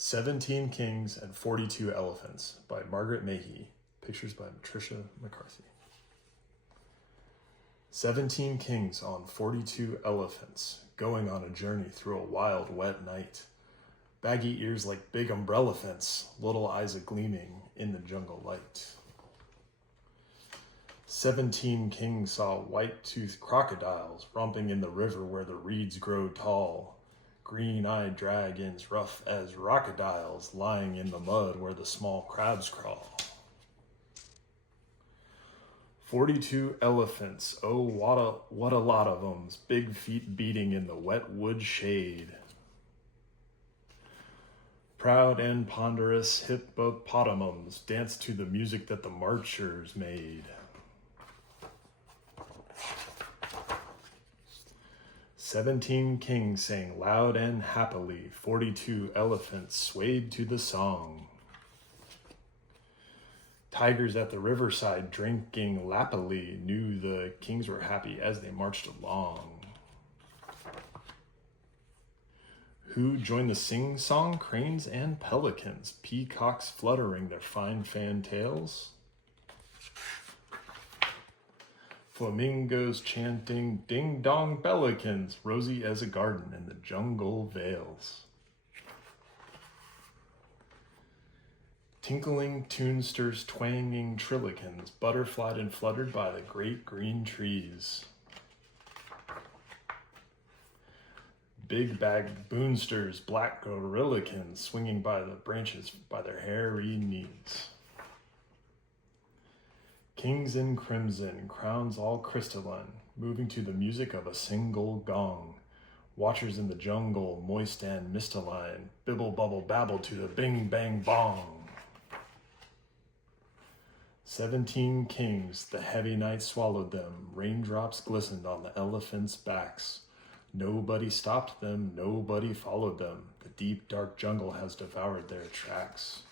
17 Kings and 42 Elephants by Margaret Mahy. Pictures by Patricia McCarthy. 17 kings on 42 elephants, going on a journey through a wild, wet night. Baggy ears like big umbrella fence, little eyes a-gleaming in the jungle light. 17 kings saw white-toothed crocodiles romping in the river where the reeds grow tall. Green-eyed dragons, rough as crocodiles, lying in the mud where the small crabs crawl. 42 elephants, oh what a lot of 'ems, big feet beating in the wet wood shade. Proud and ponderous hippopotamums danced to the music that the marchers made. 17 kings sang loud and happily, 42 elephants swayed to the song. Tigers at the riverside drinking lappily knew the kings were happy as they marched along. Who joined the sing-song? Cranes and pelicans, peacocks fluttering their fine fan tails. Flamingos chanting ding-dong bellicans, rosy as a garden in the jungle vales. Tinkling tunesters twanging trillicans, butterflied and fluttered by the great green trees. Big baboonsters, black gorillicans, swinging by the branches by their hairy knees. Kings in crimson, crowns all crystalline, moving to the music of a single gong. Watchers in the jungle, moist and mistaline, bibble bubble babble to the bing bang bong. 17 kings, the heavy night swallowed them, raindrops glistened on the elephants' backs. Nobody stopped them, nobody followed them, the deep dark jungle has devoured their tracks.